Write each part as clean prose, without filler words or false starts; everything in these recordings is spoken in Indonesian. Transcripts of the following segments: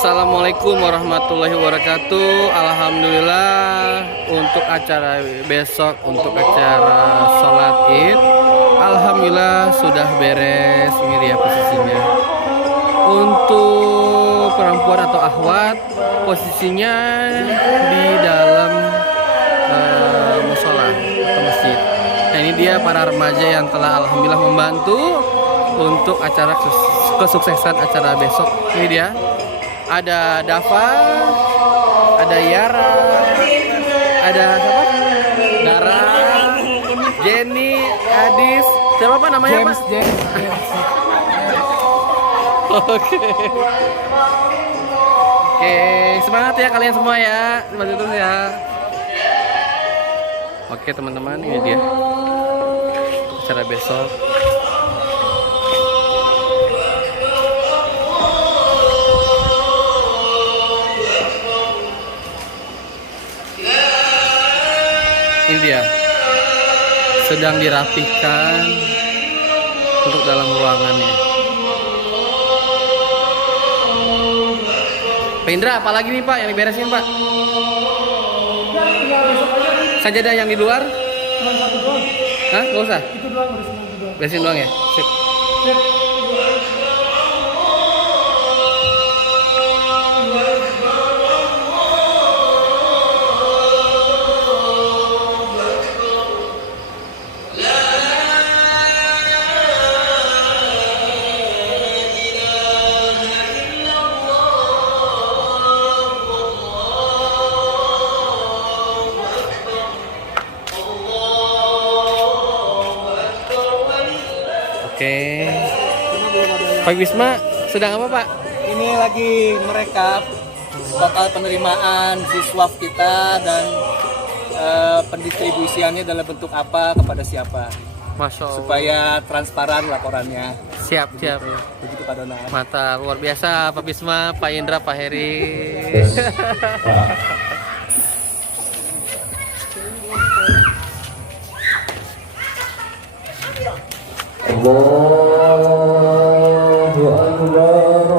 Assalamualaikum warahmatullahi wabarakatuh. Alhamdulillah untuk acara besok, untuk acara sholat id, alhamdulillah sudah beres. Ini dia posisinya. Untuk perempuan atau akhwat, posisinya di dalam musola atau masjid. Nah, ini dia para remaja yang telah alhamdulillah membantu untuk acara kesuksesan acara besok. Ini dia. Ada Dava, ada Yara, ada siapa? Dara, Jenny, Adis, siapa Pak namanya Pak? James. Oke, semangat ya kalian semua ya, semangat terus ya. Oke teman-teman, ini dia acara besok. Ini dia sedang dirapihkan untuk dalam ruangannya. Pak Indra, apalagi nih Pak yang diberesin Pak? Sajadah yang di luar? Hah? Gak usah? Beresin doang ya? Sip. Oke. Pak Wisma sedang apa Pak? Ini lagi merekap total penerimaan siswa kita dan pendistribusiannya dalam bentuk apa kepada siapa. Masya Allah. Supaya transparan laporannya. Siap. Begitu Pak Donald. Mantap, luar biasa Pak Bisma, Pak Indra, Pak Heri. Allahu Akbar,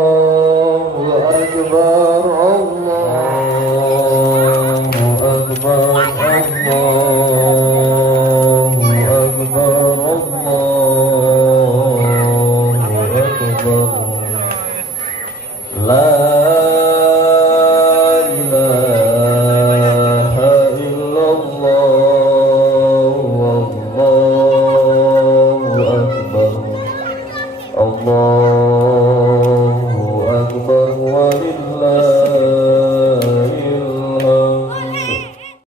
Allahu Akbar, Allahu Akbar, Allahu Akbar, Allahu Akbar. La Allahu Akbar walillahil hamd.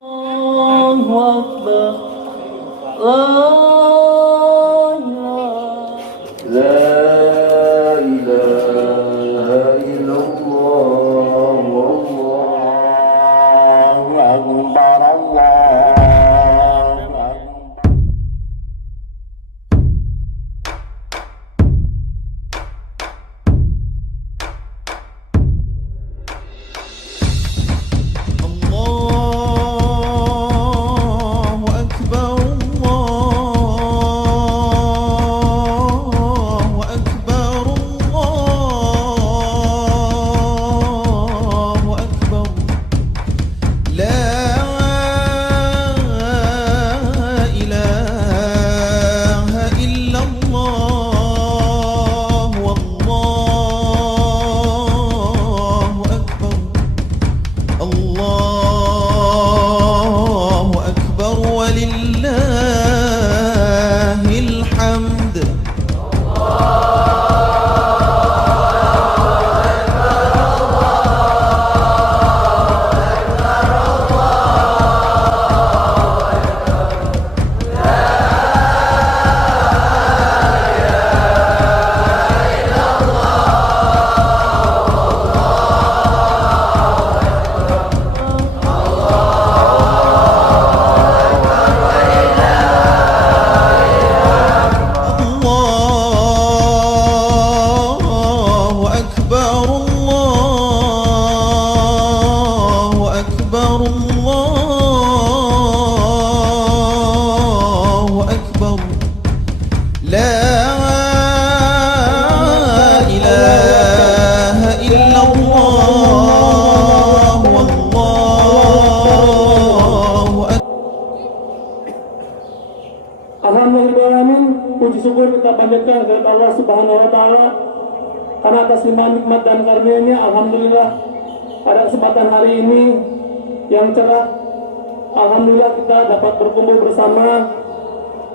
Allahu Akbar. La ilaha illallah. Allahu Akbar. Subhanahu wa Ta'ala karena atas limpahan nikmat dan karunia-Nya. Alhamdulillah pada kesempatan hari ini yang cerah, alhamdulillah kita dapat berkumpul bersama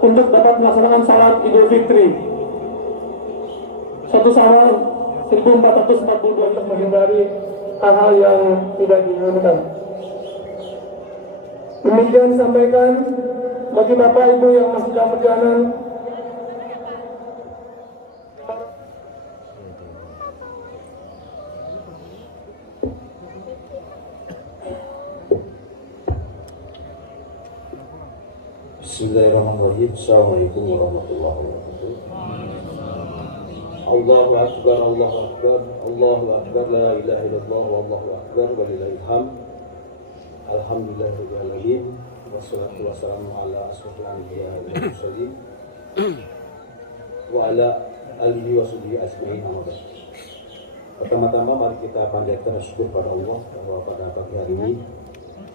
untuk dapat melaksanakan salat Idul Fitri 1 Syawal 1442 untuk menghindari hal-hal yang tidak diinginkan. Demikian disampaikan bagi Bapak Ibu yang masih dalam perjalanan. Bismillahirrahmanirrahim. Assalamualaikum warahmatullahi wabarakatuh. Allahu akbar, Allahu akbar, Allahu akbar, la ilaha illallah, wallahu akbar, walillahil hamd. Alhamdulillahirabbil alamin. Wassalatu wassalamu ala asyrofil anbiya'i wal mursalin wa ala alihi wa sahbihi ajmain. Pertama-tama mari kita panjatkan syukur pada Allah bahwa pada pagi hari ini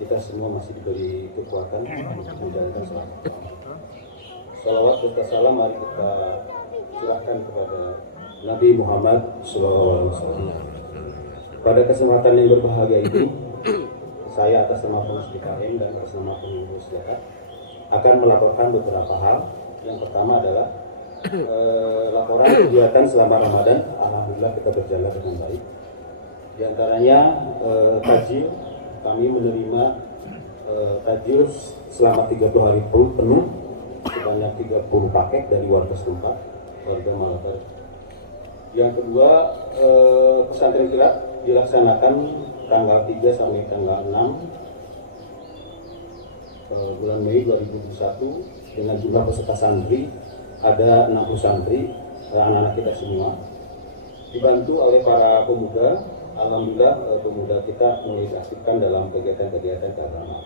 kita semua masih diberi kekuatan untuk menjalankan salat. Salawat serta salam mari kita curahkan kepada Nabi Muhammad SAW. Pada kesempatan yang berbahagia ini, saya atas nama pengurus DKM dan atas nama pengurus zakat akan melaporkan beberapa hal. Yang pertama adalah laporan kegiatan selama Ramadan. Alhamdulillah kita berjalan dengan baik. Di antaranya tajil, kami menerima tajil selama 30 hari penuh sebanyak 30 paket dari warga setempat, warga Malabar. Yang kedua, pesantren kilat dilaksanakan tanggal 3 sampai tanggal 6 bulan Mei 2021 dengan jumlah peserta santri ada 60 santri, anak-anak kita semua, dibantu oleh para pemuda. Alhamdulillah pemuda kita mulai diaktifkan dalam kegiatan-kegiatan keagamaan.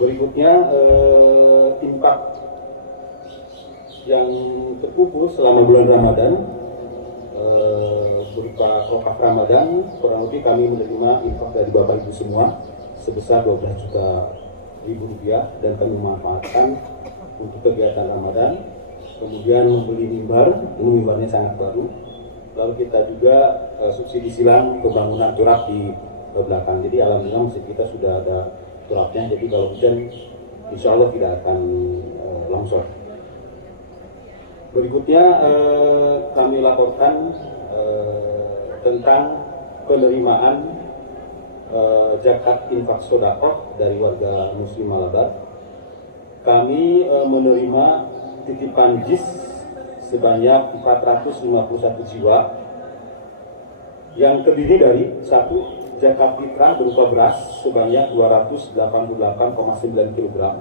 Berikutnya infak yang terkumpul selama bulan Ramadan berupa wakaf Ramadan, kurang lebih kami menerima infak dari Bapak Ibu semua sebesar 12 juta rupiah dan kami memanfaatkan untuk kegiatan Ramadan. Kemudian membeli mimbar, ini mimbarnya sangat baru. Lalu kita juga subsidi silang pembangunan turap di belakang. Jadi alhamdulillah masjid kita sudah ada turapnya, jadi kalau hujan insya Allah tidak akan longsor. Berikutnya kami laporkan tentang penerimaan zakat infak sedekah dari warga Muslim Malabar. Kami menerima titipan JIS sebanyak 451 jiwa yang terdiri dari satu, zakat fitrah berupa beras sebanyak 288,9 kg.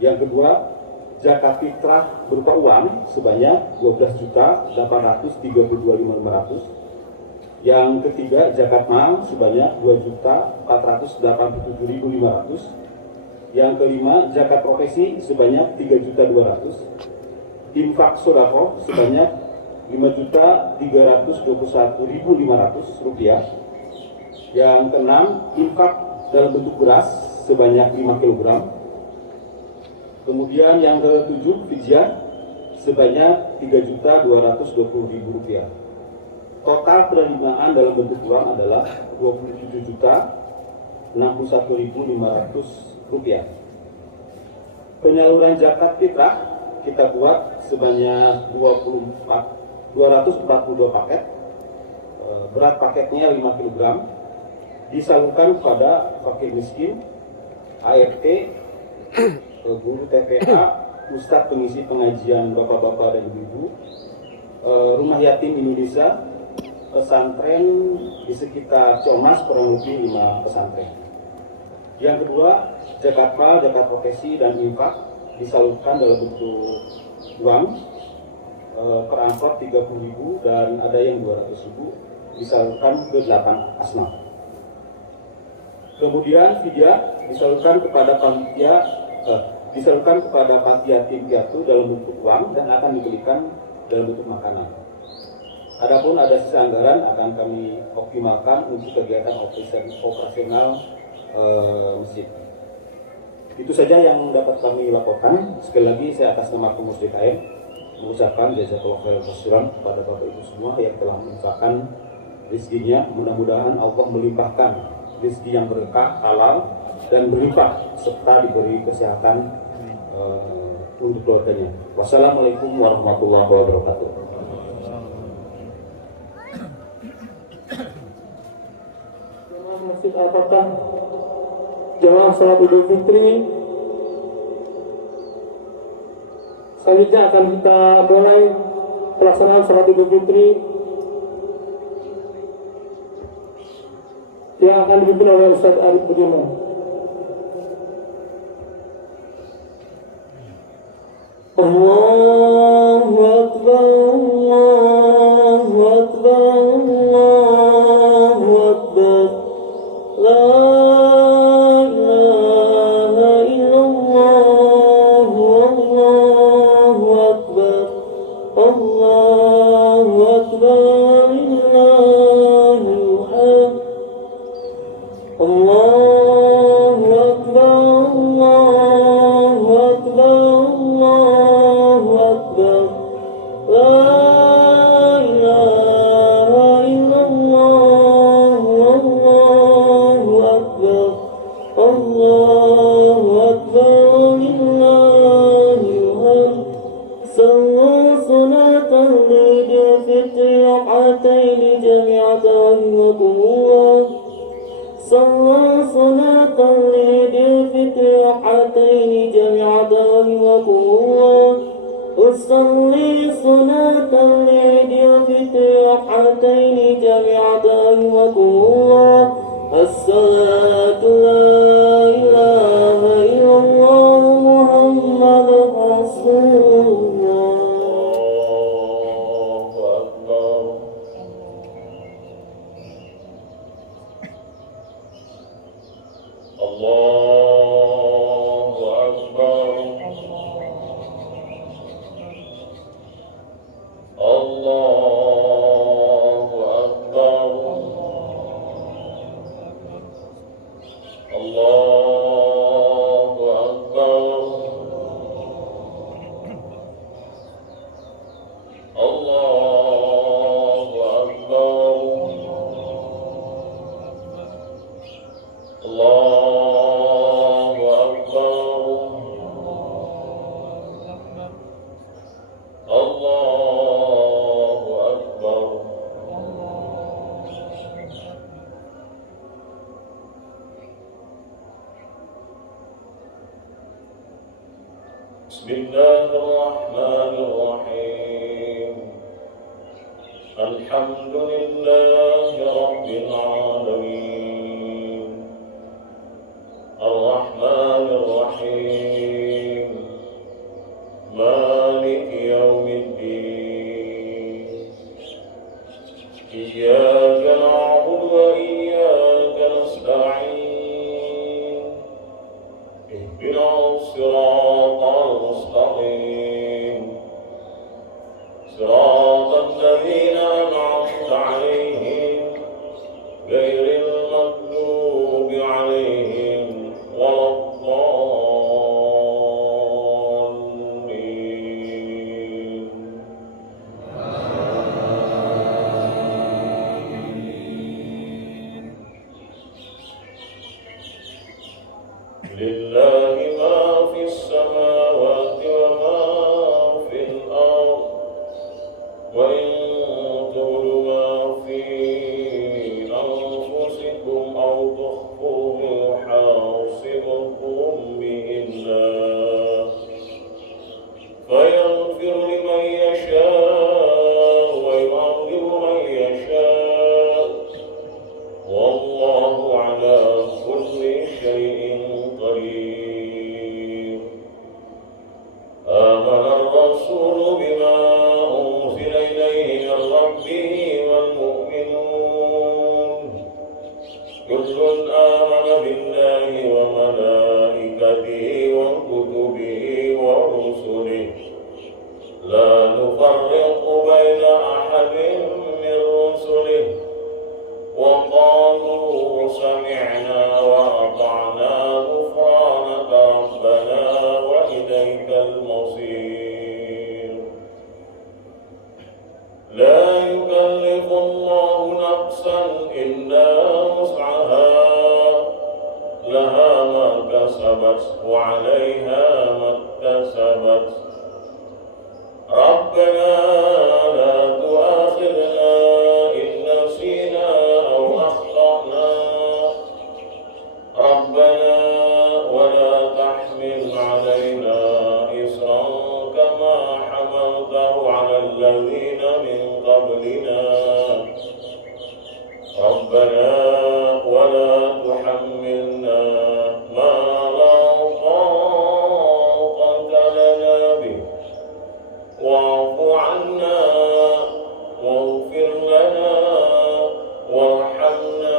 Yang kedua, zakat fitrah berupa uang sebanyak 12.832.500. Yang ketiga, zakat mal sebanyak 2.487.500. Yang kelima, zakat profesi sebanyak 3.200.000. Infak sedekah sebanyak 5.321.500 rupiah. Yang keenam, infak dalam bentuk beras sebanyak 5 kg. Kemudian yang ketujuh, fidyah sebanyak 3.220.000 rupiah. Total penerimaan dalam bentuk uang adalah 27.061.500 rupiah. Penyaluran zakat fitrah kita buat sebanyak 242 paket. Berat paketnya 5 kg. Disalurkan kepada fakir miskin, ART, guru TPA, ustadz pengisi pengajian bapak-bapak dan ibu-ibu, rumah yatim Indonesia, pesantren di sekitar Comas, kurang lebih 5 pesantren. Yang kedua, zakat mal, zakat profesi dan infak disalurkan dalam bentuk uang per amplop 30.000 dan ada yang 200.000 disalurkan ke 8 asnaf. Kemudian fidyah disalurkan kepada panitia panti yatim piatu dalam bentuk uang dan akan diberikan dalam bentuk makanan. Adapun ada sisa anggaran akan kami optimalkan untuk kegiatan operasional masjid. Itu saja yang dapat kami laporkan. Sekali lagi saya atas nama pengurus DKM mengucapkan jazakallahu khairan kepada Bapak Ibu semua yang telah menginfakkan rezekinya. Mudah-mudahan Allah melimpahkan rezeki yang berkah, halal dan berlimpah serta diberi kesehatan untuk keluarganya. Wassalamualaikum warahmatullahi wabarakatuh. Masjid Al-Fatah jamaah salat Idul Fitri selanjutnya akan kita mulai pelaksanaan salat Idul Fitri yang akan dipimpin oleh Ustaz Arif Budiman. Allahu Akbar, Allahu Akbar, Allahu Akbar. La ilaha illallah, Allahu Akbar, Allahu Akbar, Lillahil hamd. Allahu Akbar, Allahu Akbar, Allahu Akbar. La ilaha illallah, Allahu Akbar, Allahu Akbar, lillahil hamd. Sallu salatan lidil fitri rak'ataini jami'atan rahimakumullah. صلى صلاة العيد الفطر ركعتين جميعا رحمكم الله. أصلي صلاة العيد الفطر ركعتين جميعا رحمكم الله. الصلاة لا إله إلا الله محمد رسول الله. Allahu Akbar, Allahu Akbar, Allahu Akbar, Allahu Akbar, Allahu Akbar, Allahu Akbar. Bismillahirrahmanirrahim. Alhamdulillahi Rabbil Alamin. Ar-Rahmanir-Rahim. Malik Yawmiddin. Iyyaka na'budu wa iyyaka nasta'in. Ihdinas siratal mustaqim. Siratal ladzina an'amta 'alaihim ghairil maghdubi 'alaihim waladdallin. Lillahi ma fis samawati wa ma fil ardh. وإن تبدوا ما في أنفسكم أو تخفوه يحاسبكم به الله فيغفر لمن يشاء ويعذب من يشاء والله على كل شيء قدير. آمن الرسول بما إليه من ربه والمؤمنون يكلف الله نفسا إلا وسعها لها ما كسبت وعليها ما اكتسبت ربنا لا تؤاخذنا إن نسينا أو أخطأنا ربنا ولا تحمل علينا إصرا كما حملته على الذين من قبلنا ربنا ولا تحملنا ما لا طاقة لنا به واعف عنا واغفر لنا وارحمنا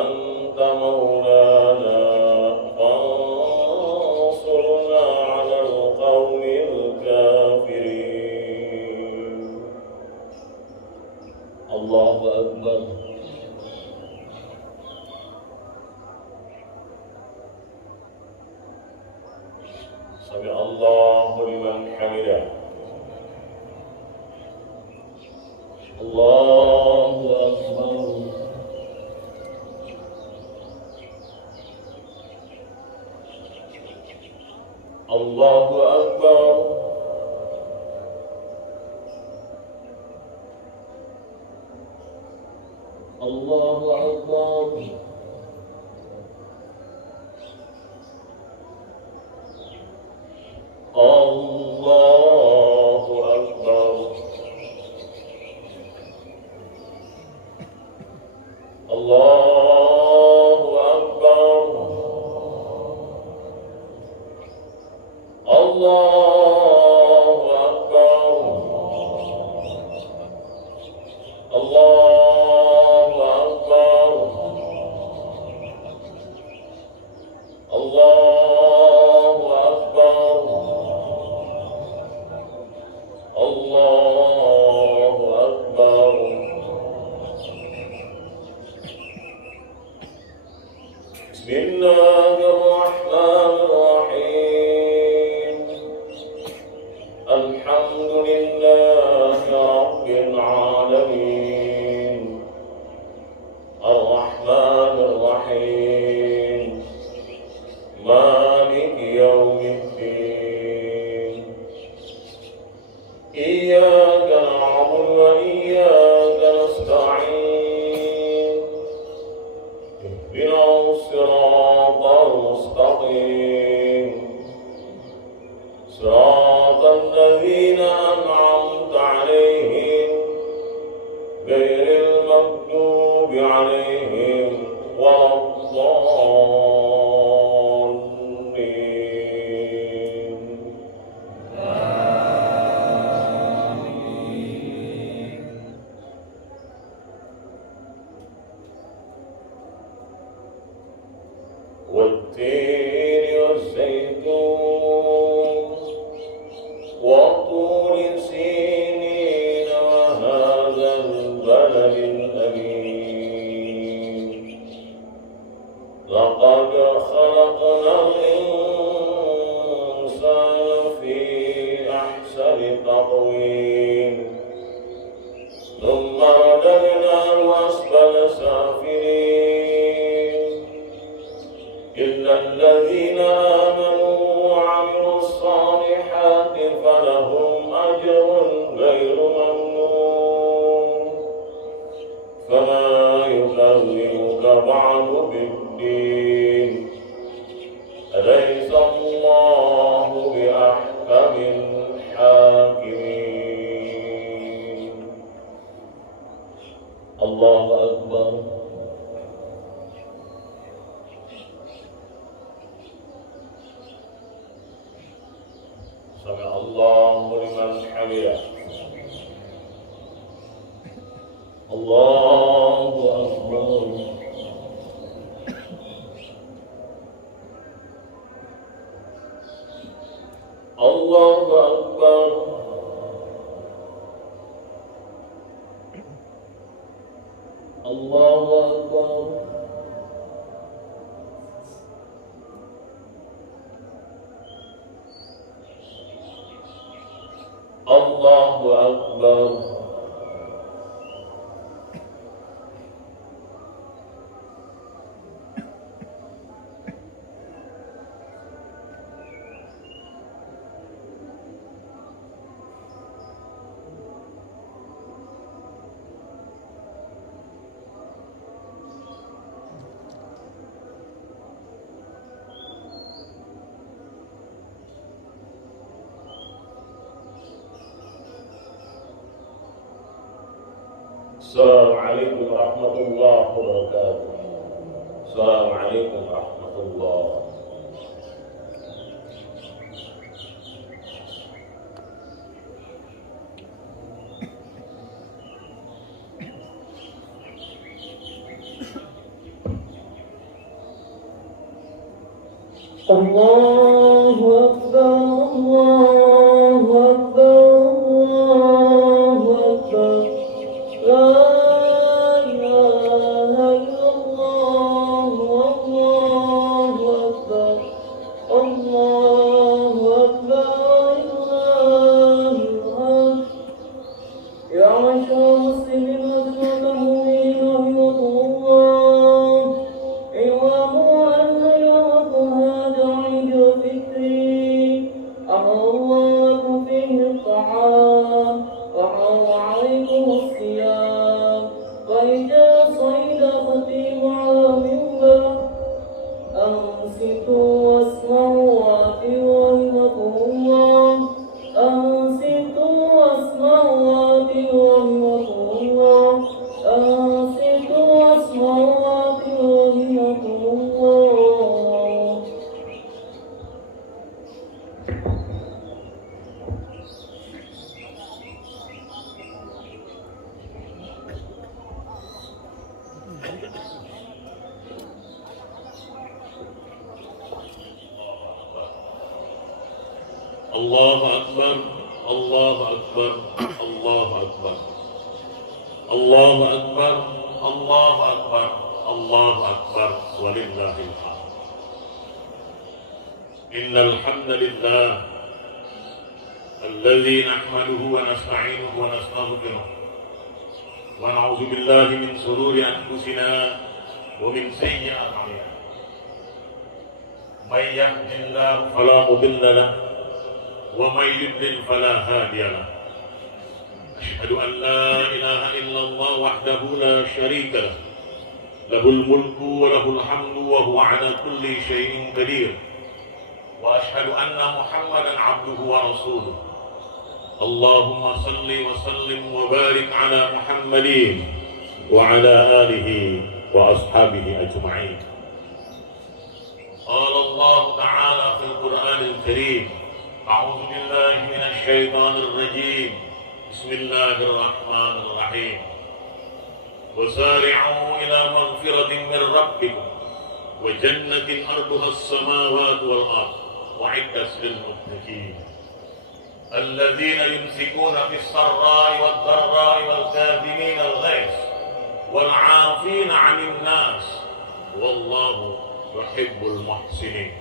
أنت مولانا فانصرنا على القوم الكافرين الله أكبر سمع الله لمن حمده الله أكبر الله أكبر الله أكبر الله أكبر الله أكبر الله أكبر الله أكبر الله أكبر الله أكبر بسم الله الرحمن الرحيم الحمد لله رب العالمين الرحمن الرحيم مالك يوم الدين إياك نعبد وإياك نستعين اهدنا الصراط المستقيم صراط الذين أنعمت عليهم غير المغضوب عليهم ولا الضالين والتين والزيتون وطور سينين وهذا البلد الأمين لقد خلقنا الإنسان في أحسن تقويم ثم رددناه أسفل سافلين إلا الذين آمنوا وعملوا الصالحات فلهم أجر غير ممنون فما يكذبك بعد بالدين أليس الله بأحكم الحاكمين الله أكبر سمع الله لمن حمده الله أكبر الله أكبر الله أكبر الله أكبر Assalamualaikum warahmatullahi wabarakatuh. Assalamualaikum warahmatullahi. Allahu Akbar, Allahu Akbar, Allahu Akbar. La ilaha illallah, Allahu Akbar, Allahu Akbar, Allahu Akbar. Ya masyarakat muslimin wal mu'minin rahimahumullah. Iwamu anna yawmakum hada 'idul fitri. Allahu fihi at-ta'am wa 'alaykum as-siyam. Wa idza sayda khatibu 'ala minbar ansitu wasma'u wa ati'u rahimakumullah. Ansitu wasma'u wa ati'u rahimakumullah. Ansitu wasma'u wa ati'u rahimakumullah. Allahu Akbar, Allahu Akbar, Allahu Akbar. Allahu Akbar, Allahu Akbar, Allahu Akbar, walillahil hamd. Innal hamdalillah alladzi nahmaduhu wa nasta'inuhu wa nastaghfiruh wa na'udzu billahi min shururi anfusina wa min sayyi'ati a'malina. May yahdihillahu fala mudilla lahu ومن يضلل فلا هادي له. أشهد أن لا إله إلا الله وحده لا شريك له له الملك وله الحمد وهو على كل شيء قدير. وأشهد أن محمدا عبده ورسوله. اللهم صل وسلم وبارك على محمد وعلى آله وأصحابه أجمعين. قال الله تعالى في القرآن الكريم: أعوذ بالله من الشيطان الرجيم. بسم الله الرحمن الرحيم. وسارعوا إلى مغفرة من ربكم وجنة أرضها السماوات والأرض وعدت للمتقين الذين يمسكون في السراء والضراء والكاظمين الغيظ والعافين عن الناس والله يحب المحسنين.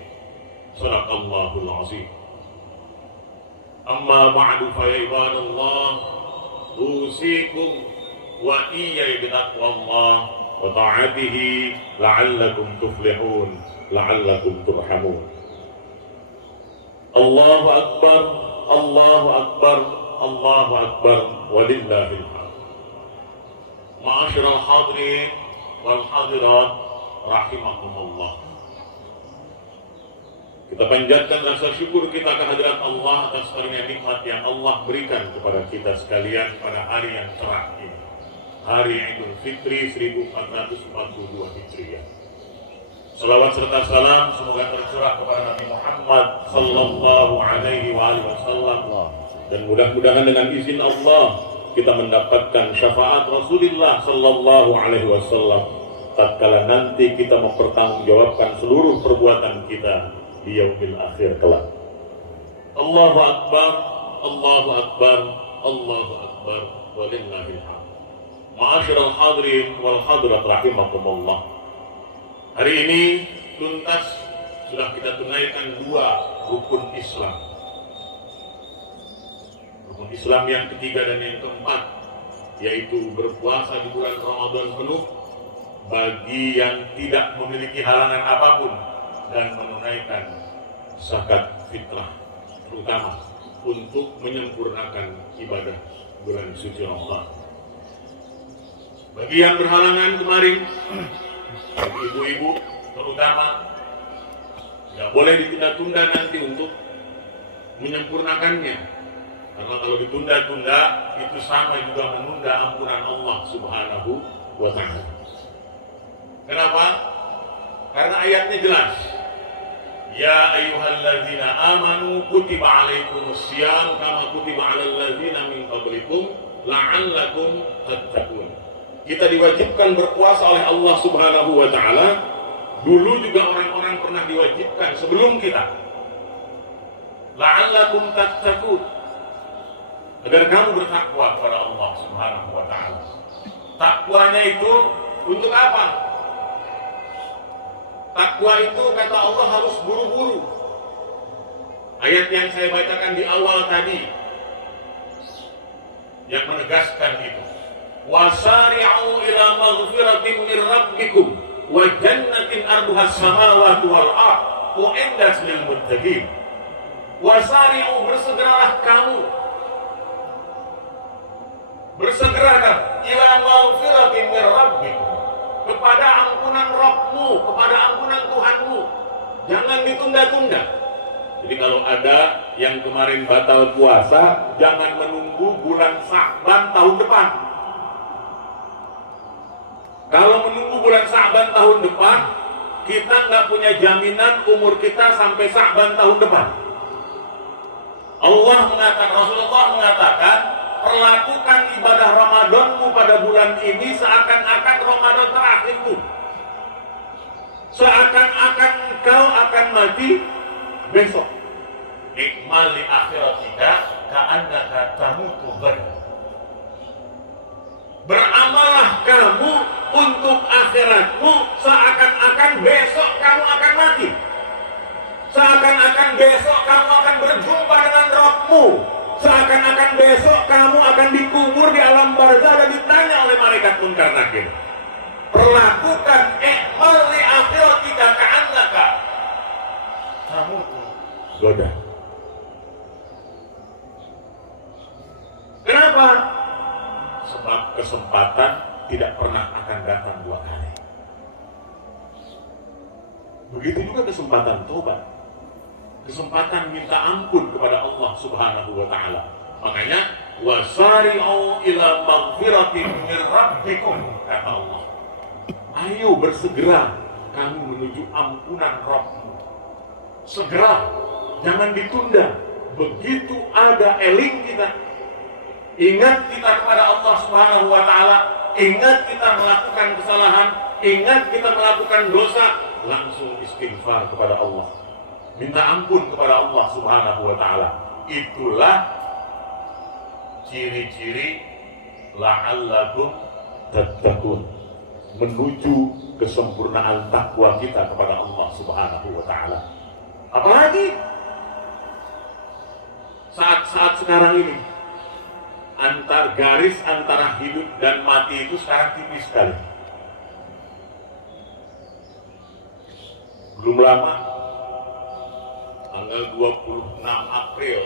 صدق الله العظيم. أما بعد فيا عباد الله أوصيكم وإياي بتقوى الله وطاعته لعلكم تفلحون لعلكم ترحمون. الله أكبر الله أكبر الله أكبر ولله الحمد. معاشر الحاضرين والحاضرات رحمكم الله. Kita panjatkan rasa syukur kita kehadirat Allah atas karunia nikmat yang Allah berikan kepada kita sekalian pada hari yang cerah ini. Hari Idul Fitri 1442 Hijriah. Salawat serta salam semoga tercurah kepada Nabi Muhammad sallallahu alaihi wasallam, dan mudah-mudahan dengan izin Allah kita mendapatkan syafaat Rasulullah sallallahu alaihi wasallam tatkala nanti kita mempertanggungjawabkan seluruh perbuatan kita di yaumil akhir kelak. Allahu Akbar, Allahu Akbar, Allahu Akbar, walillahil hamd. Ma'asyiral hadirin wal hadirat rahimakumullah. Hari ini tuntas sudah kita tunaikan 2 rukun Islam. Rukun Islam yang ketiga dan yang keempat, yaitu berpuasa di bulan Ramadan penuh bagi yang tidak memiliki halangan apapun dan menunaikan zakat fitrah, terutama untuk menyempurnakan ibadah bulan suci Ramadan. Bagi yang berhalangan kemarin, bagi ibu-ibu terutama, tidak boleh ditunda-tunda nanti untuk menyempurnakannya, Karena kalau ditunda-tunda itu sama juga menunda ampunan Allah Subhanahu wa ta'ala. Kenapa? Karena ayatnya jelas. Ya ayyuhalladzina amanu kutiba alaikumus syiyam kama kutiba alal ladzina min qablikum la'allakum tattaqun. Kita diwajibkan berpuasa oleh Allah Subhanahu wa ta'ala. Dulu juga orang-orang pernah diwajibkan sebelum kita. La'allakum tattaqun. Agar kamu bertakwa kepada Allah Subhanahu wa ta'ala. Takwanya itu untuk apa? Takwa itu kata Allah harus buru-buru. Ayat yang saya bacakan di awal tadi yang menegaskan itu. Wasari'u ila maghfiratin min rabbikum wa jannatin arduha as-samawati wal ardh u'iddat lil muttaqin. Wasari'u, bersegeralah kamu. Bersegeralah ila maghfiratin min rabbikum, kepada ampunan Rabbmu, kepada ampunan Tuhanmu. Jangan ditunda-tunda. Jadi kalau ada yang kemarin batal puasa, jangan menunggu bulan Sya'ban tahun depan. Kalau menunggu bulan Sya'ban tahun depan, kita nggak punya jaminan umur kita sampai Sya'ban tahun depan. Allah mengatakan, Rasulullah mengatakan, perlakukan ibadah Ramadanmu pada bulan ini seakan-akan Ramadan terakhirmu. Seakan-akan engkau akan mati besok. Ikmal li akhiratika ka'annaka tamutu ghadan. Beramallah kamu untuk akhiratmu seakan-akan besok kamu akan mati. Seakan-akan besok kamu akan berjumpa dengan Rabbmu. Seakan-akan besok kamu akan dikubur di alam barzah dan ditanya oleh malaikat munkar nakir. Perlakukan ikmal li akhiratika ka'annaka tamutu ghadan. Kenapa? Sebab kesempatan tidak pernah akan datang dua kali. Begitu juga kesempatan tobat, kesempatan minta ampun kepada Allah Subhanahu wa ta'ala. Makanya wasari'u ila maghfiratin min rabbikum, kata Allah. Ayo bersegera kamu menuju ampunan Rabbmu. Segera, jangan ditunda. Begitu ada eling kita, ingat kita kepada Allah Subhanahu wa ta'ala, ingat kita melakukan kesalahan, ingat kita melakukan dosa, langsung istighfar kepada Allah. Minta ampun kepada Allah Subhanahu wa ta'ala. Itulah ciri-ciri la'allakum tattaqun, menuju kesempurnaan takwa kita kepada Allah Subhanahu wa ta'ala. Apalagi saat-saat sekarang ini, garis antara hidup dan mati itu sekarang tipis sekali. Belum lama, tanggal 26 April,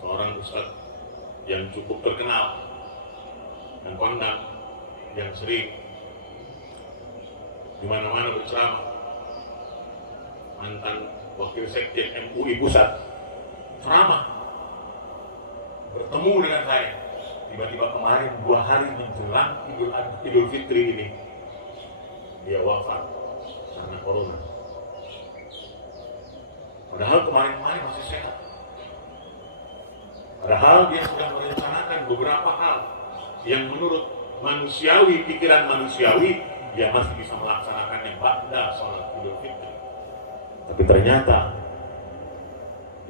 seorang ustadz yang cukup terkenal dan kondang, yang sering di mana-mana berceramah, mantan wakil sekjen MUI Pusat, ceramah, bertemu dengan saya. Tiba-tiba kemarin 2 hari menjelang Idul Fitri ini, dia wafat karena corona. Padahal kemarin-kemarin masih sehat. Padahal dia sudah merencanakan beberapa hal yang menurut manusiawi, pikiran manusiawi, dia masih bisa melaksanakan yang ba'da sholat Idul Fitri. Tapi ternyata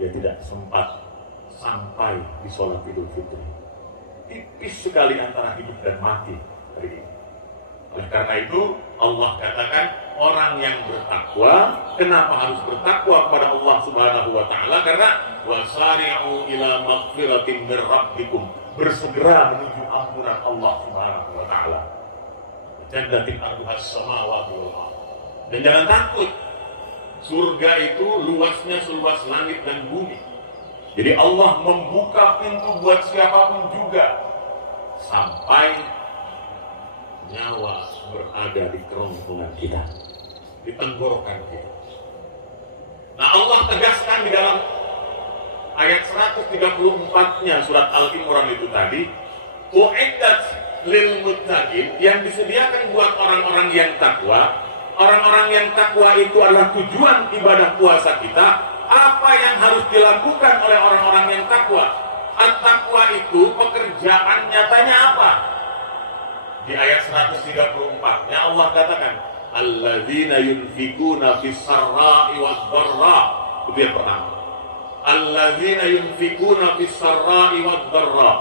dia tidak sempat sampai di sholat Idul Fitri. Tipis sekali antara hidup dan mati hari ini. Oleh karena itu Allah katakan, orang yang bertakwa, kenapa harus bertakwa kepada Allah Subhanahu wa ta'ala? Karena wasari'u ila maghfiratin min rabbikum, bersegera menuju ampunan Allah Subhanahu wa ta'ala. Jannatin arduha as-samawati wal ardh. Dan jangan takut, surga itu luasnya seluas langit dan bumi. Jadi Allah membuka pintu buat siapapun juga, sampai nyawa berada di kerongkongan kita, di tenggorokan kita. Nah, Allah tegaskan di dalam ayat 134-nya surat Al-Imran itu tadi, uiddat lil muttaqin, yang disediakan buat orang-orang yang takwa. Orang-orang yang takwa itu adalah tujuan ibadah puasa kita. Apa yang harus dilakukan oleh orang-orang yang takwa? At-taqwa itu pekerjaan nyatanya apa? Di ayat 134-nya Allah katakan, alladzina yunfikuna fis sarra'i wad dharra. Itu yang pertama. Alladzina yunfikuna fis sarra'i wad dharra.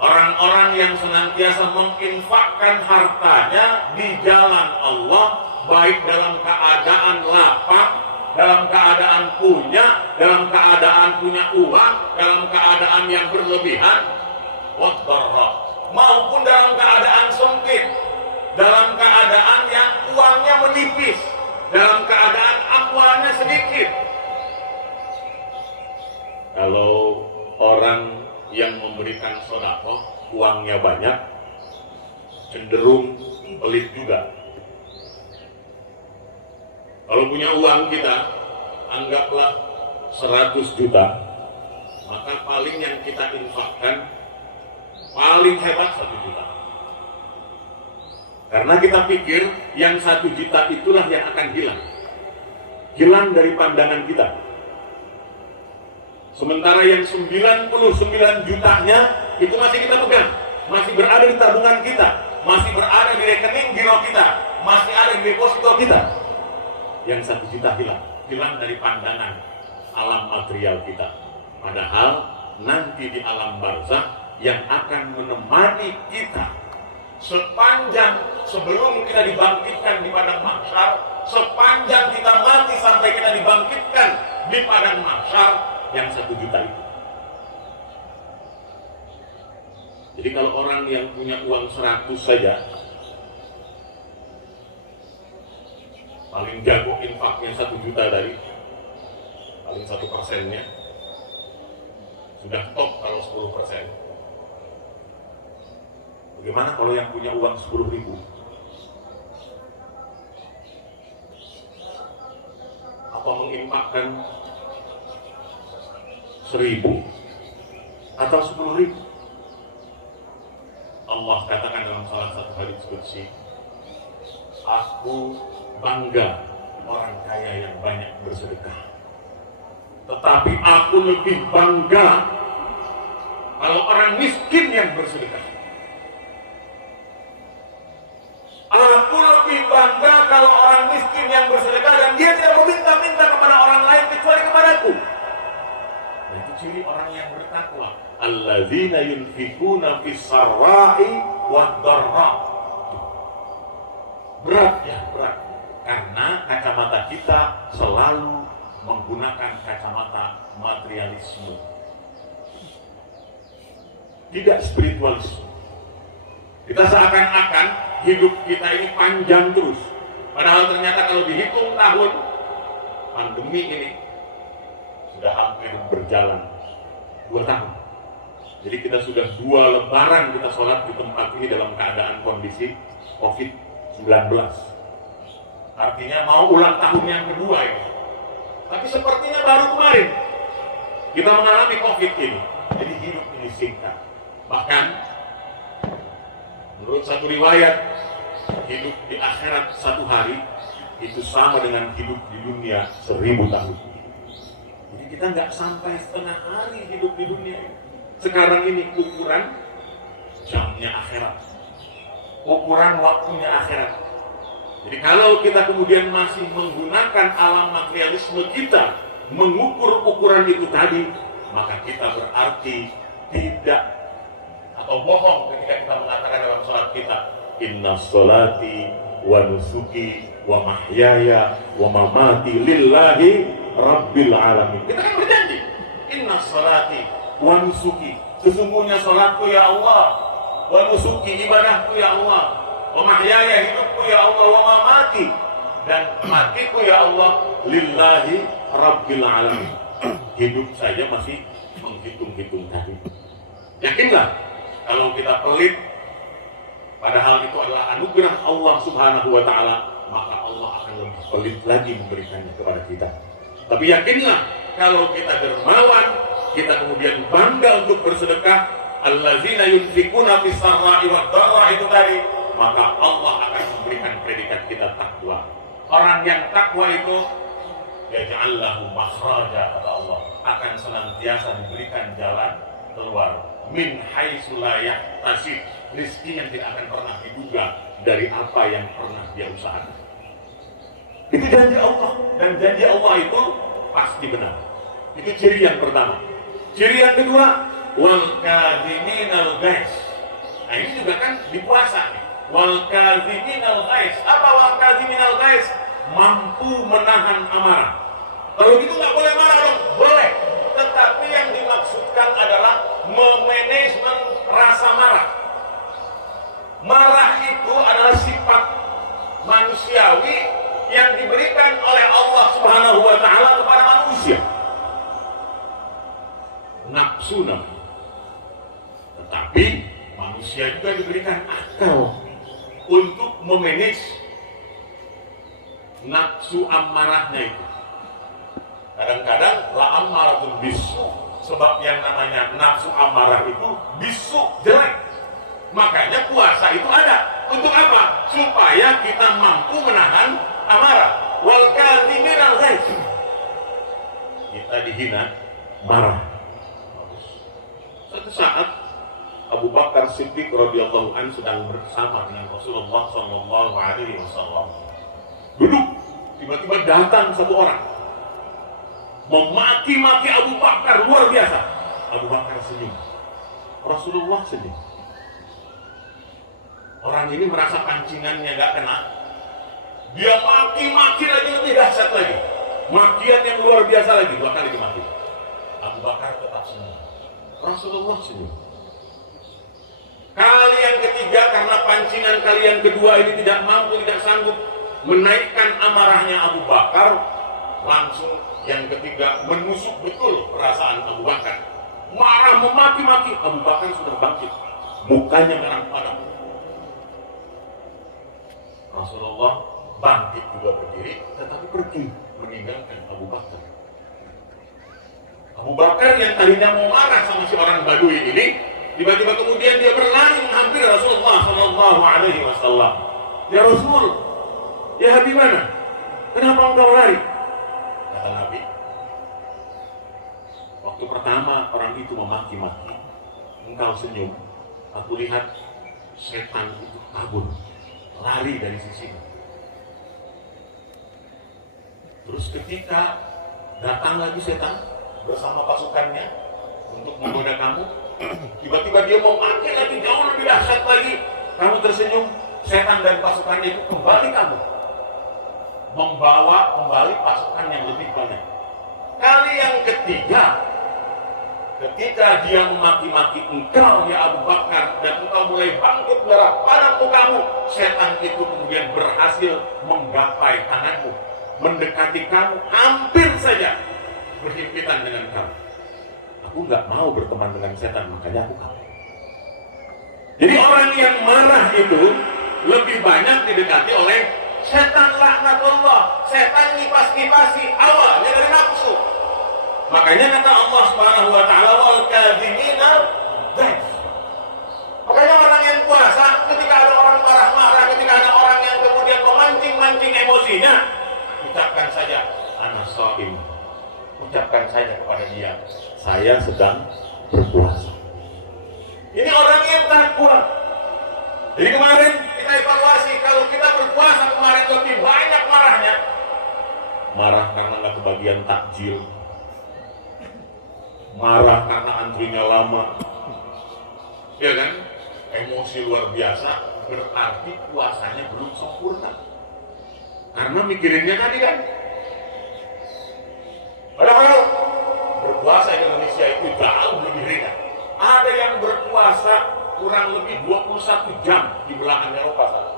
Orang-orang yang senantiasa menginfakkan hartanya di jalan Allah, baik dalam keadaan lapang, dalam keadaan punya, dalam keadaan punya uang, dalam keadaan yang berlebihan, wad dharra, maupun dalam keadaan sempit, dalam keadaan yang uangnya menipis, dalam keadaan amwalnya sedikit. Kalau orang yang memberikan sedekah uangnya banyak, cenderung pelit juga. Kalau punya uang kita, anggaplah 100 juta, maka paling yang kita infakkan paling hebat 1 juta. Karena kita pikir yang 1 juta itulah yang akan hilang. Hilang dari pandangan kita. Sementara yang 99 jutanya itu masih kita pegang, masih berada di tabungan kita, masih berada di rekening giro kita, masih ada di deposito kita. Yang 1 juta hilang dari pandangan alam material kita. Padahal nanti di alam barzakh yang akan menemani kita sepanjang sebelum kita dibangkitkan di padang mahsyar, sepanjang kita mati sampai kita dibangkitkan di padang mahsyar, yang 1 juta itu. Jadi kalau orang yang punya uang 100 saja, paling jago infaknya 1 juta tadi, paling 1%-nya sudah top kalau 10%. Bagaimana kalau yang punya uang 10.000? Apa menginfakkan 1.000 atau 10.000? Allah katakan dalam salah satu hadits qudsi, aku bangga orang kaya yang banyak bersedekah, tetapi aku lebih bangga kalau orang miskin yang bersedekah. Aku lebih bangga kalau orang miskin yang bersedekah dan dia tidak meminta-minta kepada orang lain kecuali kepadaku. Nah, itu ciri orang yang bertakwa. Alladzina yunfikuna fis sarra'i wad dharra. Berat ya, berat. Karena kacamata kita selalu menggunakan kacamata materialisme, tidak spiritualisme. Kita seakan-akan hidup kita ini panjang terus. Padahal ternyata kalau dihitung tahun pandemi ini sudah hampir berjalan 2 tahun. Jadi kita sudah 2 lebaran kita sholat di tempat ini dalam keadaan kondisi COVID-19. Artinya mau ulang tahun yang kedua ini. Tapi sepertinya baru kemarin kita mengalami COVID ini. Jadi hidup ini singkat. Bahkan menurut satu riwayat, hidup di akhirat 1 hari itu sama dengan hidup di dunia 1000 tahun. Jadi kita nggak sampai setengah hari hidup di dunia ini. Sekarang ini ukuran jamnya akhirat, ukuran waktunya akhirat. Jadi kalau kita kemudian masih menggunakan alam materialisme kita mengukur ukuran itu tadi, maka kita berarti tidak atau bohong ketika kita mengatakan dalam sholat kita, inna sholati wa nusuki wa mahyaya wa mamati lillahi rabbil alamin. Kita kan berjanji, inna sholati wa nusuki, sesungguhnya sholatku ya Allah, wa nusuki, ibadahku ya Allah, wa mahyaya, hidupku ya Allah, wa mamati, dan matiku ya Allah, lillahi rabbil alamin. Hidup saja masih menghitung-hitung tadi. Yakinlah kalau kita pelit, padahal itu adalah anugerah Allah Subhanahu wa Ta'ala, maka Allah akan lebih pelit lagi memberikannya kepada kita. Tapi yakinlah kalau kita dermawan, kita kemudian bangga untuk bersedekah, allazina yunfikuna fis sarra'i wad dharra itu tadi, maka Allah akan memberikan predikat kita takwa. Orang yang takwa itu yaj'allahu makhraja, kata Allah, akan senantiasa diberikan jalan keluar min haitsu la yahtasib, rezeki yang tidak akan pernah diduga dari apa yang pernah dia usahakan. Itu janji Allah, dan janji Allah itu pasti benar. Itu ciri yang pertama. Ciri yang kedua, wal kadhiminal ghaiz. Nah, ini juga kan di puasa nih. Wal kadhiminal ghaiz. Apa wal kadhiminal ghaiz? Mampu menahan amarah. Kalau gitu nggak boleh marah dong? Boleh. Tetapi yang dimaksudkan adalah memanajemen rasa marah. Marah itu adalah sifat manusiawi yang diberikan oleh Allah Subhanahu wa taala kepada manusia. Nafsu namanya. Tetapi manusia juga diberikan akal untuk memanage nafsu amarahnya itu. Kadang-kadang la ammaratun bisu, sebab yang namanya nafsu amarah itu bisu, jelek. Makanya puasa itu ada. Untuk apa? Supaya kita mampu menahan amarah. Wal kadhiminal ghaiz. Kita dihina, marah. Suatu saat Abu Bakar Siddiq radhiyallahu anhu sedang bersama dengan Rasulullah sallallahu alaihi wasallam. Duduk, tiba-tiba datang satu orang memaki-maki Abu Bakar luar biasa. Abu Bakar senyum. Rasulullah senyum. Orang ini merasa pancingannya gak kena. Dia maki-maki lagi lebih dahsyat lagi. Makian yang luar biasa lagi, 2 kali dimaki. Abu Bakar tetap senyum. Rasulullah senyum. Kali yang ketiga, karena pancingan kali yang kedua ini tidak mampu, tidak sanggup menaikkan amarahnya Abu Bakar, langsung yang ketiga menusuk betul perasaan Abu Bakar. Marah memaki-maki. Abu Bakar sudah bangkit, mukanya merah padam. Rasulullah bangkit juga berdiri, tetapi pergi meninggalkan Abu Bakar. Abu Bakar yang tadinya mau marah sama si orang Badui ini, tiba-tiba kemudian dia berlari menghampiri Rasulullah Sallallahu Alaihi Wasallam. Ya Rasul, ya Habibana, kenapa engkau lari? Kata Nabi, waktu pertama orang itu memaki-maki, engkau senyum. Aku lihat setan itu kabur, lari dari sisimu. Terus ketika datang lagi setan bersama pasukannya untuk menggoda kamu, tiba-tiba dia mau makin lagi jauh lebih dahsyat lagi. Kamu tersenyum, setan dan pasukannya itu kembali kamu, membawa kembali pasukan yang lebih banyak. Kali yang ketiga, ketika dia memaki-maki engkau ya Abu Bakar, dan engkau mulai bangkit darah pada mukamu, setan itu kemudian berhasil menggapai tanganmu, mendekati kamu, hampir saja berhimpitan dengan kamu. Aku nggak mau berteman dengan setan, makanya aku kabur. Jadi orang yang marah itu lebih banyak didekati oleh setan, laknatullah. Setan ngipas-ngipasi, awalnya dari nafsu. Makanya kata Allah Subhanahu wa taala, wal kadhiminal ghaiz. Makanya orang yang puasa, ketika ada orang marah-marah, ketika ada orang yang kemudian memancing-mancing emosinya, ucapkan saja ana shaim. Ucapkan saja kepada dia, saya sedang berpuasa. Ini orang yang takwa. Jadi kemarin kita evaluasi, kalau kita berpuasa kemarin lebih banyak marahnya. Marah karena nggak kebagian takjil, marah karena antrinya lama, ya kan? Emosi luar biasa, berarti puasanya belum sempurna. Karena mikirinnya tadi kan. Padahal berpuasa di Indonesia itu jauh lebih ringan. Ada yang berpuasa kurang lebih 21 jam di belahan Eropa sana.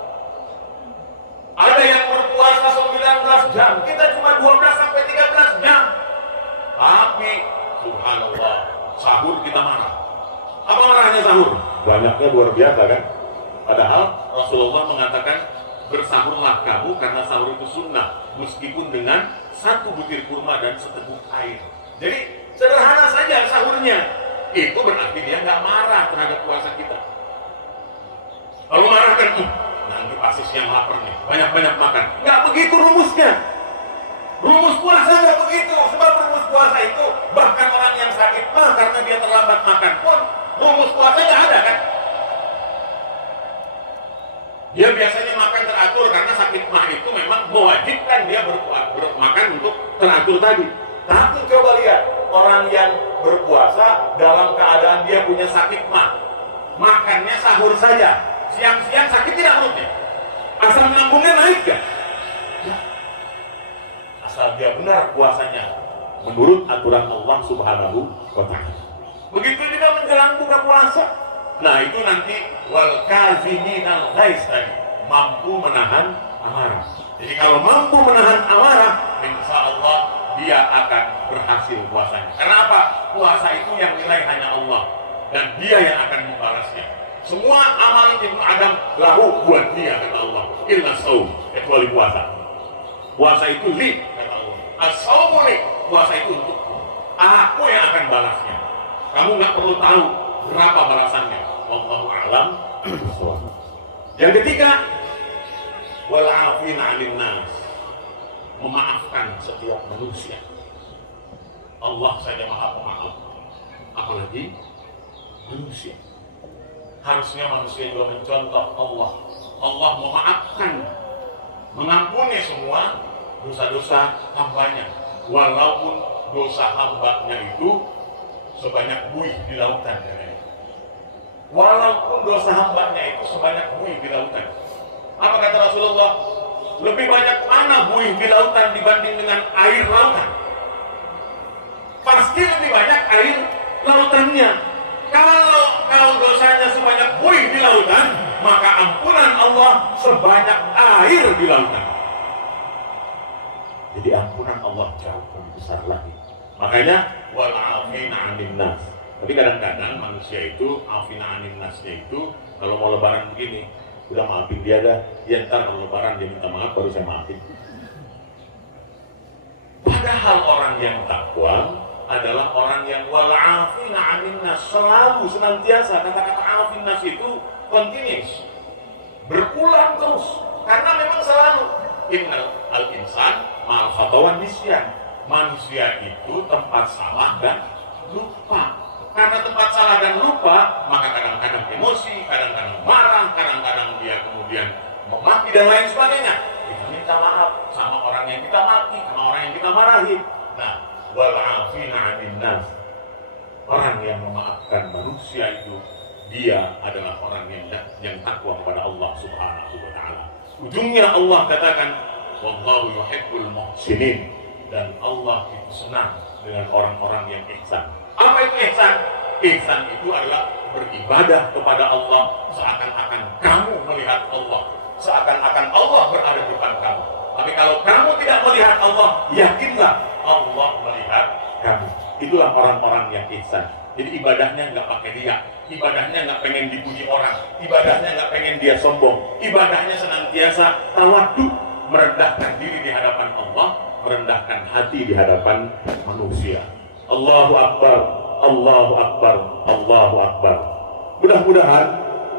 Ada yang berpuasa 19 jam, kita cuma 12 sampai 13 jam. Tapi subhanallah, sahur kita marah. Apa marahnya sahur? Banyaknya luar biasa kan? Padahal Rasulullah mengatakan, bersahurlah kamu karena sahur itu sunnah, meskipun dengan 1 butir kurma dan seteguk air. Jadi Sederhana saja sahurnya. Itu berarti dia nggak marah terhadap puasa kita. Kalau marah kan, nanti pasti siang lapar nih, banyak-banyak makan. Nggak begitu rumusnya. Rumus puasa nggak begitu. Sebab rumus puasa itu bahkan orang yang sakit mah karena dia terlambat makan pun rumus puasa nggak ada kan. Dia biasanya makan teratur karena sakit mah itu memang mewajibkan dia bermakan untuk teratur tadi. Tapi coba lihat orang yang berpuasa dalam keadaan dia punya sakit mah, makannya sahur saja, siang-siang sakit tidak perutnya, asam lambungnya naik gak? Asal dia benar puasanya menurut aturan Allah Subhanahu wa Ta'ala. Begitu juga menjelang buka puasa. Nah itu nanti wal kaziminal ghaiz tadi, mampu menahan amarah. Jadi kalau mampu menahan amarah, insya Allah dia akan berhasil puasanya. Karena apa? Puasa itu yang nilai hanya Allah dan dia yang akan membalasnya. Semua amal Ibnu Adam lahu buat dia kata Allah. Illa shaum, kecuali puasa. Puasa itu li kata Allah. As-shaumu li, puasa itu untukku. Aku yang akan balasnya. Kamu nggak perlu tahu berapa balasannya. Wallahu a'lam. Yang ketiga, wal 'afina 'anil nas. Memaafkan setiap manusia. Allah saja maha pemaaf, apalagi manusia. Harusnya manusia juga mencontoh Allah. Allah memaafkan, mengampuni semua dosa-dosa hambanya, walaupun dosa hambanya itu sebanyak buih di lautan. Walaupun dosa hambanya itu sebanyak buih di lautan. Apa kata Rasulullah? Lebih banyak mana buih di lautan dibanding dengan air lautan? Pasti lebih banyak air lautannya. Kalau dosanya sebanyak buih di lautan, maka ampunan Allah sebanyak air di lautan. Jadi ampunan Allah jauh lebih besar lagi. Makanya wal 'afina 'anil nas. Tapi kadang-kadang manusia itu afina 'anil nasnya itu kalau mau lebaran begini, udah maafin dia dah, ya ntar kalau lebaran dia minta maaf baru saya maafin. Padahal orang yang takwa adalah orang yang wal'afina 'anil nas, selalu senantiasa kata-kata 'afin nas itu continuous, berulang terus, karena memang selalu innal al-insan ma'al khatawan nisyan. Manusia itu tempat salah dan lupa. Karena tempat salah dan lupa, maka kadang-kadang emosi, kadang-kadang marah, kadang-kadang dia kemudian memaki dan lain sebagainya. Kita minta maaf sama orang yang kita maki, sama orang yang kita marahi. Nah, wal 'afina 'anil nas. Orang yang memaafkan manusia itu, dia adalah orang yang takwa kepada Allah Subhanahu wa Ta'ala. Ujungnya Allah katakan, wallahu yuhibbul muhsinin, dan Allah itu senang dengan orang-orang yang ihsan. Apa itu ihsan? Ihsan itu adalah beribadah kepada Allah seakan-akan kamu melihat Allah, seakan-akan Allah berada di depan kamu. Tapi kalau kamu tidak melihat Allah, yakinlah Allah melihat kamu. Itulah orang-orang yang ihsan. Jadi ibadahnya nggak pakai riya, ibadahnya nggak pengen dipuji orang, ibadahnya nggak pengen dia sombong, ibadahnya senantiasa tawadhu, merendahkan diri di hadapan Allah, merendahkan hati di hadapan manusia. Allahu Akbar, Allahu Akbar, Allahu Akbar. Mudah-mudahan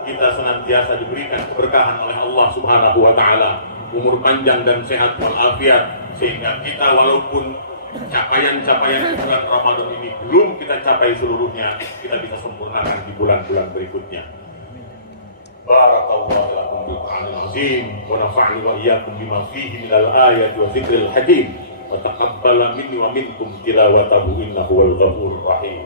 kita senantiasa diberikan keberkahan oleh Allah Subhanahu wa Ta'ala, umur panjang dan sehat walafiat, sehingga kita walaupun capaian-capaian bulan Ramadan ini belum kita capai seluruhnya, kita bisa sempurnakan di bulan-bulan berikutnya. Barakallahu lakum bil Qur'anil azim wa nafa'ani wa iyyakum bima fihi minal ayati wa dzikril hakim. Wa taqabbala minni wa minkum tilawatahu innahu wal ghafurur rahim.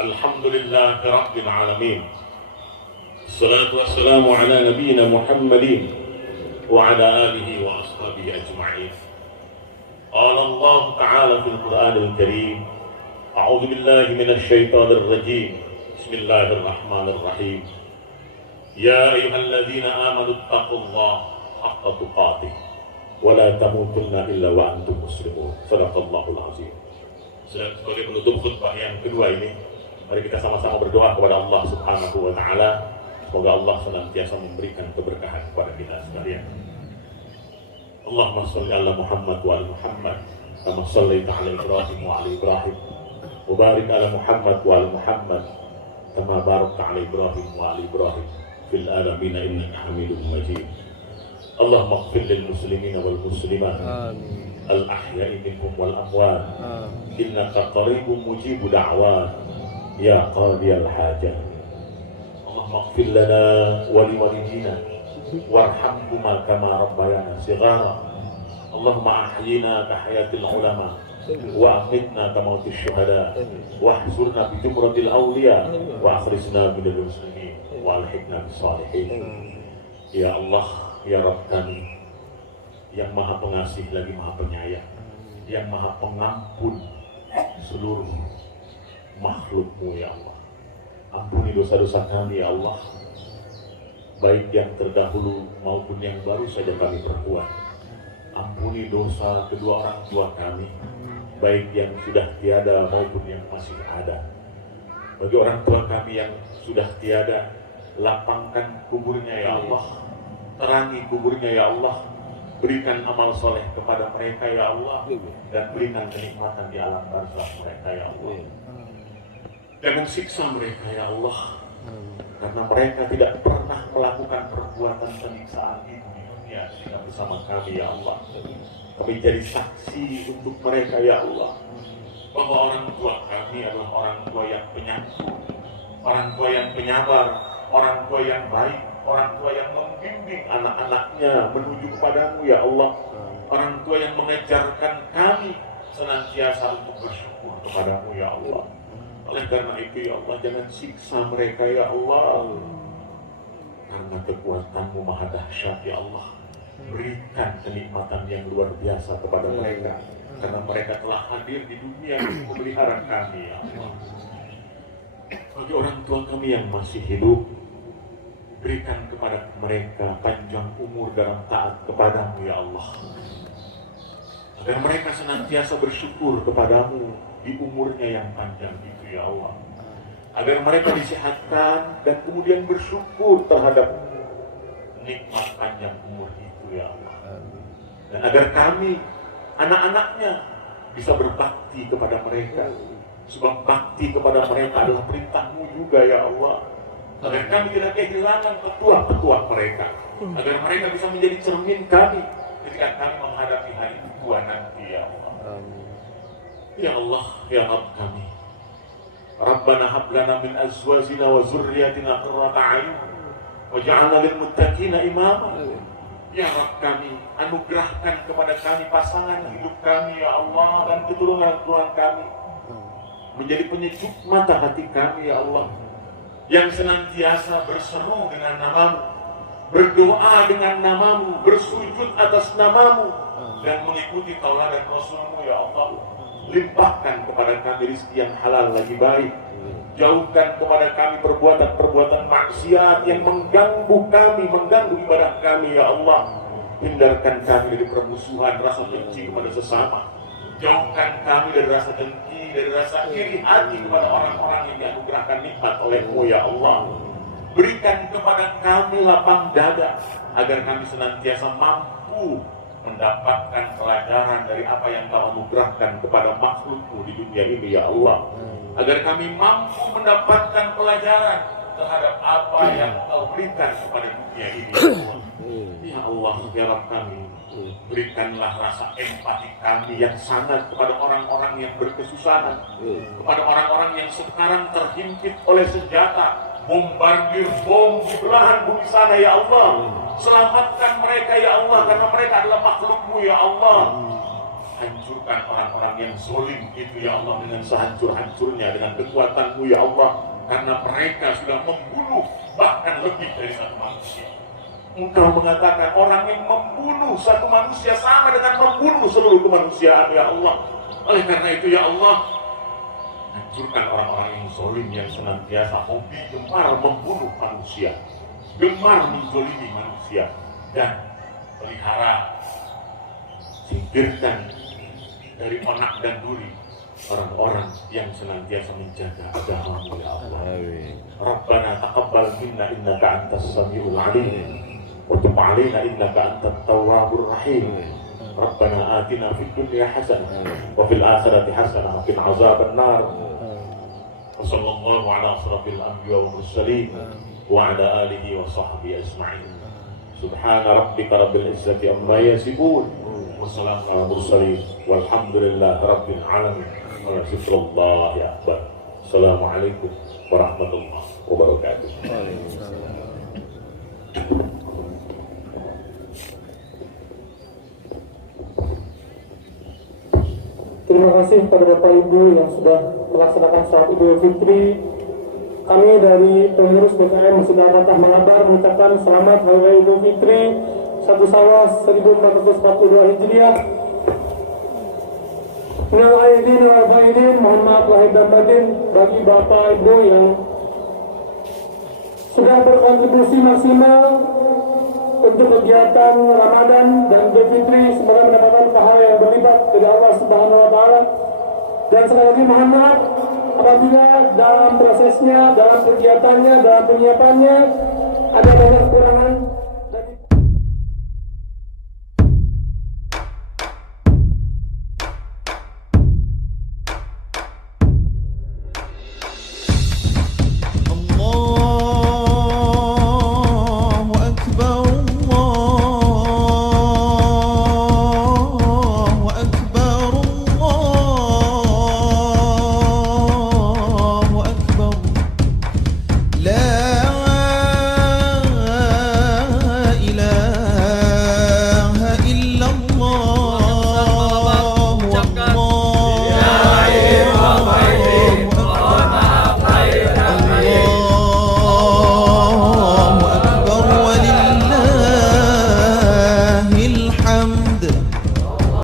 Alhamdulillah rabbil alamin. Assalatu wassalamu ala nabiyyina Muhammadin wa ala alihi wa ashabihi ajma'in. Qala Allah Ta'ala fil Qur'anil Karim, a'udzu billahi minasy syaithanir rajim. Bismillahirrahmanirrahim. Ya ayyuhalladzina amanu taqullaha haqqa tuqatih wa la tamutunna illa wa antum muslimun. Shadaqallahul azim. sebagai penutup khutbah yang kedua ini, mari kita sama-sama berdoa kepada Allah Subhanahu wa taala. Semoga Allah senantiasa memberikan keberkahan kepada kita sekalian. Allahumma shalli ala Muhammad wa ala Muhammad kama shallaita ala Ibrahim wa ala Ibrahim wa barik ala Muhammad wa ala Muhammad kama barakta ala Ibrahim wa ala Ibrahim fil alamin innaka Hamidum Majid. Allahumma ighfir lil muslimin wal muslimat al ahya'i minhum wal amwat innaka qaribun mujibu da'wat ya qadiyal hajat. Allahumma ighfir lana wa liwalidina warhamhuma kama rabbayana shighara. Allahumma ahyina ka hayatil ulama wa amitna ka mautis syuhada wa ahzurna bi jumratil awliya wa akhrijna minal muslimin wa alhiqna bis salihin. Ya Allah, ya Rabb kami yang maha pengasih lagi maha penyayang, yang maha pengampun seluruh makhluk-Mu ya Allah. Ampuni dosa-dosa kami ya Allah, baik yang terdahulu maupun yang baru saja kami perbuat. Ampuni dosa kedua orang tua kami, baik yang sudah tiada maupun yang masih ada. Bagi orang tua kami yang sudah tiada, lapangkan kuburnya ya Allah, terangi kuburnya ya Allah, berikan amal soleh kepada mereka ya Allah, dan berikan kenikmatan di alam barzakh mereka ya Allah. Jangan siksa mereka ya Allah, karena mereka tidak pernah melakukan perbuatan penyiksaan itu di dunia sehingga bersama kami ya Allah. Kami jadi saksi untuk mereka ya Allah, bahwa orang tua kami adalah orang tua yang penyantun, orang tua yang penyabar, orang tua yang baik, orang tua yang membimbing anak-anaknya menuju kepadamu ya Allah, orang tua yang mengajarkan kami senantiasa untuk bersyukur kepadamu ya Allah. Oleh karena itu ya Allah, jangan siksa mereka ya Allah, karena kekuatan-Mu maha dahsyat ya Allah. Berikan kenikmatan yang luar biasa kepada mereka, karena mereka telah hadir di dunia untuk memelihara kami ya Allah. Bagi orang tua kami yang masih hidup, berikan kepada mereka panjang umur dalam taat kepadamu ya Allah, agar mereka senantiasa bersyukur kepadamu di umurnya yang panjang itu ya Allah, agar mereka disehatkan dan kemudian bersyukur terhadap nikmat panjang umur itu ya Allah, dan agar kami anak-anaknya bisa berbakti kepada mereka, sebab bakti kepada mereka adalah perintah-Mu juga ya Allah, agar kami tidak kehilangan petua-petua mereka, agar mereka bisa menjadi cermin kami ketika kami menghadapi hari tua nanti ya Allah. Ya Allah, ya Rabb kami, Rabbana hab lana min azwajina wa zurriyatina qurrata a'yun waj'alna lil muttaqina imama. Ya Rabb kami, anugerahkan kepada kami pasangan hidup kami ya Allah, dan keturunan-keturunan kami menjadi penyejuk mata hati kami ya Allah, yang senantiasa berseru dengan nama-Mu, berdoa dengan nama-Mu, bersujud atas nama-Mu, dan mengikuti tauladan Rasul-Mu ya Allah. Limpahkan kepada kami rezeki yang halal lagi baik, jauhkan kepada kami perbuatan-perbuatan maksiat yang mengganggu kami, mengganggu ibadah kami ya Allah. Hindarkan kami dari permusuhan, rasa benci kepada sesama, jauhkan kami dari rasa dengki, dari rasa iri hati kepada orang-orang yang dianugerahkan nikmat oleh-Mu ya Allah. Berikan kepada kami lapang dada, agar kami senantiasa mampu mendapatkan pelajaran dari apa yang Kau anugerahkan kepada makhluk-Mu di dunia ini ya Allah, agar kami mampu mendapatkan pelajaran terhadap apa yang Kau berikan kepada dunia ini ya Allah. Ya Allah, ya Rabb kami, berikanlah rasa empati kami yang sangat kepada orang-orang yang berkesusahan, kepada orang-orang yang sekarang terhimpit oleh senjata, bombardir bom di belahan bumi sana ya Allah. Selamatkan mereka ya Allah, karena mereka adalah makhluk-Mu ya Allah. Hancurkan orang-orang yang zalim itu ya Allah dengan sehancur-hancurnya, dengan kekuatan-Mu ya Allah, karena mereka sudah membunuh bahkan lebih dari satu manusia. Engkau mengatakan orang yang membunuh satu manusia sama dengan membunuh seluruh kemanusiaan ya Allah. Oleh karena itu ya Allah, hancurkan orang-orang yang zalim yang senantiasa hobi gemar membunuh manusia, gemar menzalimi manusia, dan pelihara, singkirkan dari onak dan duri orang-orang yang senantiasa menjaga agama ya Allah. Rabbana taqabbal minna innaka antas samiul alim wa tub alaina innaka antat tawwabur rahim. Rabbana atina fid dunya hasanah wa fil akhirati hasanah wa qina azaban nar. Wa sallallahu ala asrafil anbiya wal mursalin wa ala alihi wa sahbihi ajma'in. Subhana rabbika rabbil izzati amma yasifun wa salamun ala mursalin walhamdulillahi rabbil alamin. Wa zikrullah ya akbar. Assalamualaikum warahmatullahi wabarakatuh. Terima kasih kepada Bapak Ibu yang sudah melaksanakan salat Idul Fitri. Kami dari pengurus BKM Masjid Al-Fatah Malabar mengucapkan selamat Hari Raya Idul Fitri 1 Syawal 1442 Hijriah. Minal aidin wal faidin, mohon maaf lahir dan batin bagi Bapak Ibu yang sudah berkontribusi maksimal untuk kegiatan Ramadan dan Idul Fitri. Semoga mendapatkan pahala yang berlipat dari Allah Subhanahu wa taala. Dan sekali lagi mohon maaf apabila dalam prosesnya, dalam kegiatannya, dalam penyiapannya ada banyak